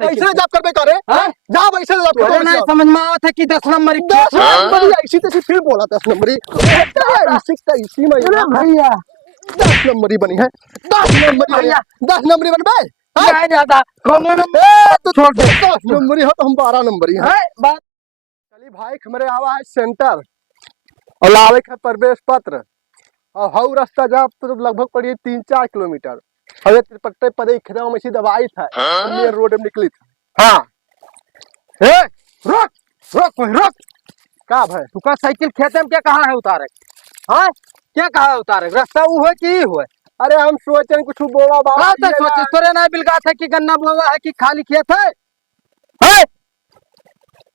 ऐसे जाप कर बेकार है जा वैसे जाप कर अरे नहीं समझ में आवत है कि 10 नंबर 10 नंबर ऐसी तैसी फिर बोला 10 नंबर इसी में भैया 10 नंबर बनी है 10 नंबर भैया 10 नंबर बन बे नहीं ज्यादा कोनो तो छोड़ दे 10 नंबर हो तो हम 12 नंबर है बात चली भाई हमारे आवा है सेंटर और लावे है प्रवेश पत्र और हाउ रास्ता जा तो लगभग पड़ी 3-4 किलोमीटर हवे पट्टे पदे खेदा में सीधा दवाई था मेन रोड में निकली था हाँ ए रुक रुक रुक का भाई तू का साइकिल खेते में क्या कहा है उतारे हाँ क्या कहा है उतारे रास्ता वो है कि हुए अरे हम सोचे कुछ बोवा बाबा हाँ तो सोचे तोरे ना बिलगा था कि गन्ना बोवा है कि खाली खेत है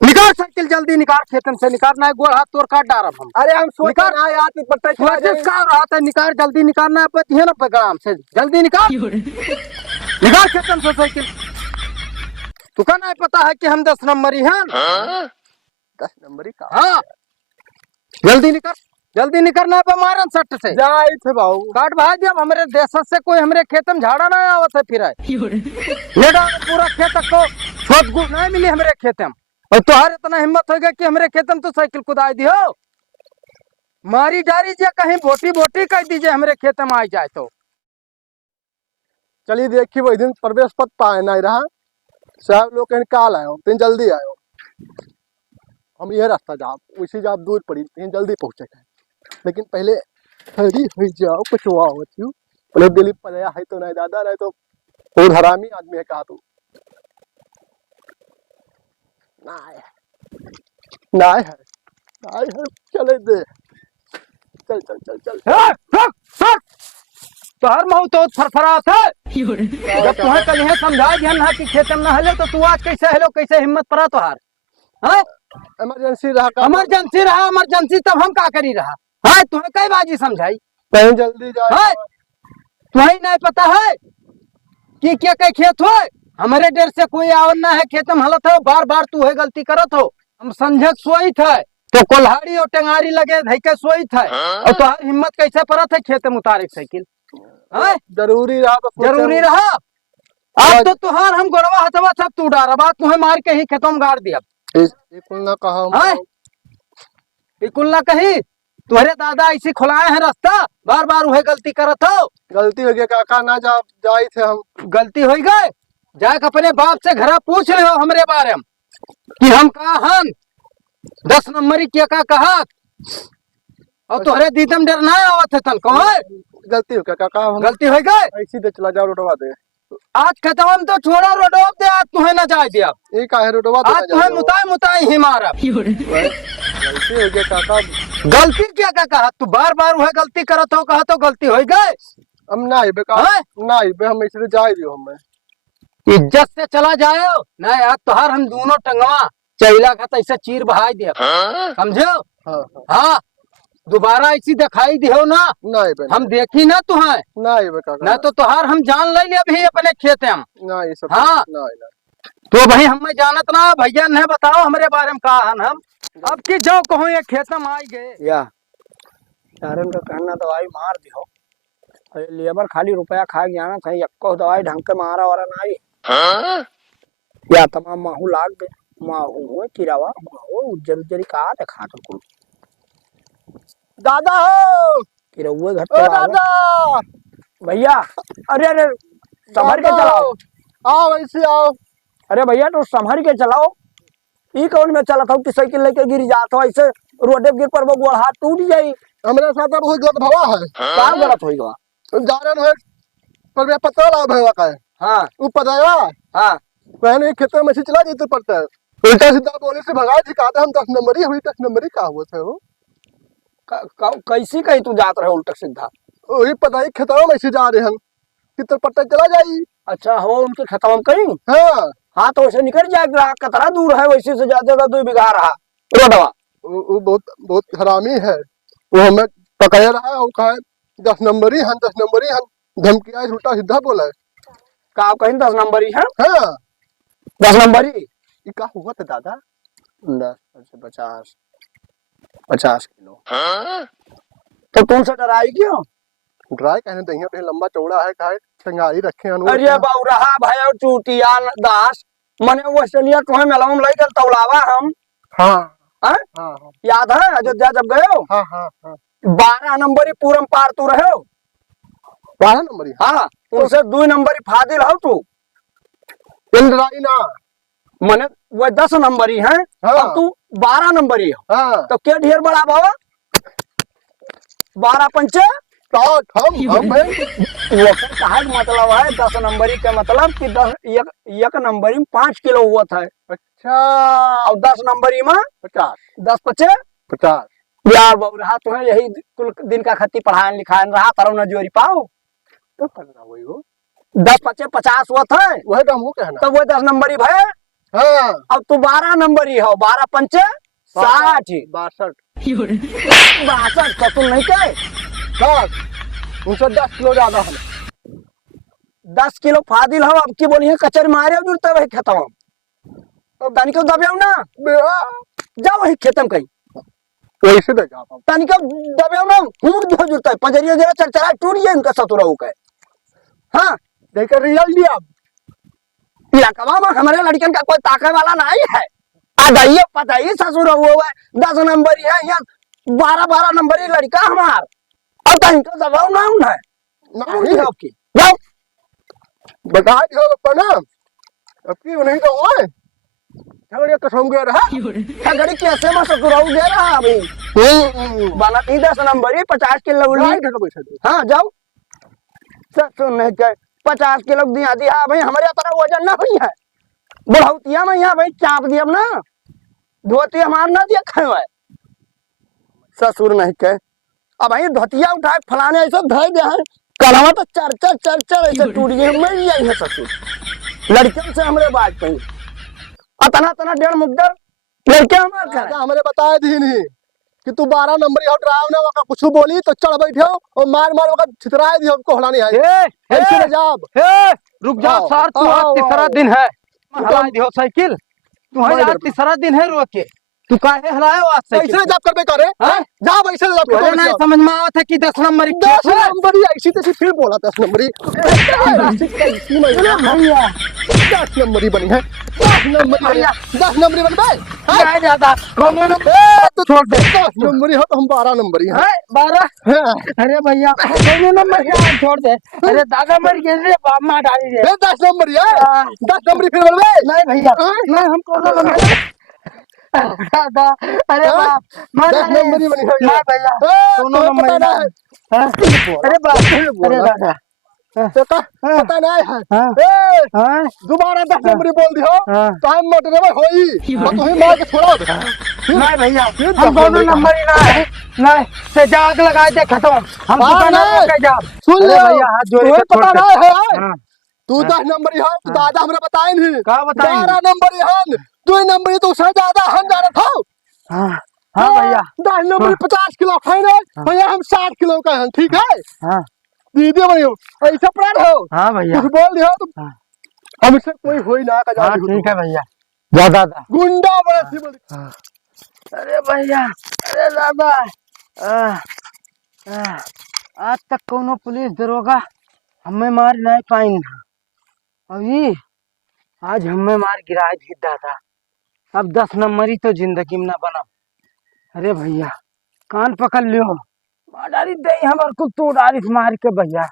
निकाल साइकिल जल्दी निकाल खेतन से निकाल ना गोड़ हाथ तोड़ काट डारब हम अरे हम सोचे ना यार पट्टे कोशिश कर रहा था निकाल जल्दी निकालना है पति है ना प्रोग्राम से जल्दी निकाल निकाल खेतन से साइकिल तू का नहीं पता है कि हम 10 नंबरी हैं 10 नंबर का हाँ जल्दी निकलना है मारन सट से जाए थे बाबू काट भाई जब हमारे देश से कोई हमारे खेत में झाड़ा ना आवत है फिर ये पूरा खेत को छोट गुड़ नहीं मिली हमारे खेत में और तुहार इतना हिम्मत होगा कि हमारे खेत में तो साइकिल कुदाई दियो मारी डारी जे कहीं बोटी बोटी कह दीजिए हमारे खेत में आ जाए तो चलिए देखिए वही दिन प्रवेश पत्र पाए नहीं रहा सब लोग कहीं काल आयो तीन जल्दी आयो हम ये रास्ता जाओ उसी जाओ दूर पड़ी तीन जल्दी पहुंचे लेकिन पहले खड़ी हो जाओ कचवा होती पहले दिल्ली पड़या है तो नहीं दादा नहीं तो बहुत हरामी आदमी है कहा तू ना है चले दे चल चल चल चल तो हर महू तो फरफरात है जब तुम्हें कल यह समझा ध्यान ना कि खेत में न हले तो तू आज कैसे हेलो कैसे हिम्मत पड़ा तुहार इमरजेंसी रहा इमरजेंसी तब हम का करी रहा है तुम्हें कई बाजी समझाई कहीं जल्दी जाए तुम्हें नहीं पता है कि क्या कई खेत हो हमारे डर से कोई आवन ना है खेत में हलत हो बार बार तू है गलती करत हो हम समझक सोई थे तो कोल्हाड़ी और टेंगारी लगे धैके सोई थे और तुहार हिम्मत कैसे पड़त है खेत में उतारे साइकिल जरूरी रहा तो जरूरी रहा अब तो तुहार हम गोड़वा हथवा सब तू डारा बात तुम्हें मार के ही खेतों में गाड़ दिया बिल्कुल ना कही तुम्हारे दादा ऐसी खुलाए हैं रास्ता बार बार वह गलती करत हो गलती हो गया काका ना जा जाए थे हम गलती हो गए जाके अपने बाप से घर पूछ रहे हो हमारे बारे में कि हम कहा हन 10 नंबरी क्या का कहा और तुहरे दीदम डर ना आवत है तन कहो गलती हो गया काका गलती हो गए ऐसी दे चला जाओ रोडवा दे आज खतम तो छोड़ा रोडवा दे आज तुम्हें ना जाए दिया ये का है रोडवा आज तुम्हें मुताई ही मारा गलती हो गया काका गलती क्या का कहा तू बार बार वह गलती करत हो कहा तो गलती हो गए हम ना हम इसलिए जाए दियो हमें इज्जत से चला जाओ नहीं आज तुहार हम दोनों टंगवा चैला का तो ऐसा चीर बहाई दिया समझो हाँ दोबारा ऐसी दिखाई दियो ना नहीं हम देखी ना तुम्हें नहीं तो तुहार हम जान ले अभी अपने खेत हम हाँ नहीं तो भाई हमें जानत ना भैया ने बताओ हमारे बारे में कहा हम अब की जाओ कहो ये खेत में आई गए या चारन का कहना दवाई मार दियो लेबर खाली रुपया खा गया ना कहीं यक्को दवाई ढंग के मारा वारा ना या तमाम माहू लाग गए माहू हो किरावा माहू उज्जर उज्जरी का देखा तो कुल दादा हो किरौए घर पे दादा भैया अरे अरे संभर के चलाओ आओ ऐसे आओ अरे भैया तो संभर के चलाओ ई कौन में चला था कि साइकिल लेके गिर जाता ऐसे रोडे गिर पर वो गोड़ हाथ टूट जाई हमारे साथ बहुत गलत भवा है काम गलत होई गवा जारन है पर मैं पता ला भवा का है हां वो पताया हां मैंने खेत में चला जीते पड़ता है उल्टा सीधा बोले से भगा दिखाते हम 10 नंबर ही हुई 10 नंबर ही का हुआ था वो कैसी कहीं तू जात रहे उल्टा सीधा वही पता है खेतों में से जा रहे हम कितना पट्टा चला जाई अच्छा हो उनके खेतों में कहीं हां हाँ तो वैसे निकल जाए ग्राहक कतरा दूर है वैसे से जाते 2 बीघा रहा रोडवा वो बहुत हरामी है वो हमें पकड़ रहा है वो कहा 10 नंबर ही हम 10 नंबर ही हम धमकिया उल्टा सीधा बोला है का कहीं 10 नंबर ही है हाँ 10 नंबर ही ये का हुआ था दादा 10 से 50 किलो तो तुमसे डराई क्यों ड्राई कहने दहिया पे लंबा चौड़ा है काहे टंगाई रखे हैं अरे बाऊ रहा भाई चूटिया दास मने वो ऑस्ट्रेलिया तुम्हें मेलाम लई गल तौलावा हम हाँ हाँ? हाँ याद है अयोध्या जब गए हो हाँ हाँ हाँ 12 नंबर ही पूरम पार तू रहे हो 12 नंबर ही हाँ उनसे 2 नंबर ही फादिल हो तू इंद्राई ना मने वो 10 नंबर ही है हाँ। अब तू 12 नंबर ही हो हाँ तो क्या ढेर बड़ा बाबा 12 पंचे तो हम भाई वो कहा मतलब है 10 नंबरी का मतलब कि 10 एक नंबरी में 5 किलो हुआ था अच्छा और 10 नंबरी में 50 10 पचे 50 यार बाबू रहा तुम्हें यही कुल दिन का खत्ती पढ़ाए लिखाए रहा तारो न जोरी पाओ तो करना वही हो 10 पचे 50 हुआ था वही तो हमको कहना तो वो 10 नंबरी भाई हाँ अब तू 12 नंबरी हो 12 पंचे 60 62 62 तो तुम नहीं कहे 10 उनसे 10 किलो ज्यादा है 10 किलो फादिल हो अब की बोलिए कचर मारे जुड़ते वही खत्म अब तनिको दबे ना जाओ वही खेतम कहीं वैसे दे जा आप तनिको दबे ना हुड़ जो जुड़ता है पंजरिया जरा चरचरा टूट गया इनका सतुरा हो गए हाँ देखकर रियल लिया इलाका में हमारे लड़कन का कोई ताकत वाला नहीं है आ जाइए पता ही ससुर हुआ है 10 नंबर है यहाँ 12 नंबर ही लड़का हमार अब तो इनका दबाव ना है नहीं आपकी जाओ बता दियो प्रणाम अब की नहीं तो ओए झगड़े कसम गया रहा खगड़ी कैसे में ससुर दे रहा अभी बाला 10 नंबर ही 50 किलो नहीं ठग पैसा दे हाँ जाओ ससुर नहीं कहे 50 किलो दिया दिया भाई हमारे तरह वजन ना हुई है बुढ़ौतिया में यहाँ भाई चाप दिया ना धोती हमार ना दिया खाए हुआ ससुर नहीं कहे अब भाई धोतिया उठाए फलाने ऐसे धोई दे हैं कलवा तो चर ऐसे टूट गए मर जाए है ससुर लड़कियों से हमरे बात कहीं अतना तना 1.5 मुकदर लड़के हमारे घर राजा हमरे बताए दी नहीं कि तू 12 नंबर ही ड्राइव ने वका कुछ बोली तो चढ़ बैठे और मार वका छितराए दी हमको होला नहीं है ऐसे ले जाब रुक जा आओ, सर तू आओ, आज आओ, तीसरा आओ। दिन है तो- हला दियो साइकिल तू मैं आज डर- तीसरा दिन है रोके तू काहे हलायो आज ऐसे साइकिल ले जाब करबे करे हाँ? जा ऐसे ले जाब तोरे नहीं समझ में आवत है कि 10 नंबर की 10 नंबर ही ऐसी तैसी फिर बोला 10 नंबर ही 10 नंबर ही बनी है 10 नंबर ही 10 नंबर ही बन भाई नहीं ज्यादा कौन तो छोड़ दे 10 नंबर ही हो तो हम 12 नंबर ही हैं 12 अरे भैया कौन नंबर क्या छोड़ दे अरे दादा मर गए रे बाप मां डाली रे 10 नंबर ही है 10 नंबर ही फिर बोल भाई नहीं भैया नहीं हम कौन नंबर दादा अरे हाँ? बाप मां 10 नंबर ही बनी है नहीं भैया दोनों नंबर नहीं। है अरे बाप अरे दादा पता नहीं है हाँ। ए हाँ दोबारा 10 नंबर ही बोल दियो हाँ। तो हम मोटरवे होई और तुम्हें मार के छोड़ा दे नहीं भैया फिर हम दस दोनों नंबर नंबर ही नहीं से जाग लगा दे खत्म हम हाँ, दुकान नहीं। पे जा सुन अरे ले भैया हाथ जोड़ तुम्हें के छोड़ पता दे नहीं है हाँ तू 10 नंबर ही हो तो दादा हमने बताए नहीं का बताएं 12 नंबर ही हन 2 नंबर ही तो उससे ज्यादा हम जाना था हाँ हाँ भैया 10 नंबर 50 किलो खाए भैया हम 60 किलो का हैं ठीक है हाँ दीदी भैया ऐसा प्राण हो हाँ भैया कुछ बोल दियो तो हाँ। हमसे कोई होई ना का हाँ जाने ठीक है भैया जा दादा गुंडा बड़ा सी बोली अरे भैया अरे दादा आज तक कोनो पुलिस दरोगा हमें मार नहीं पाइन अभी आज हमें मार गिराए थी दादा अब 10 नंबर ही तो जिंदगी में ना बना अरे भैया कान पकड़ लियो मार डाली दे हमार को तू डाली मार के भैया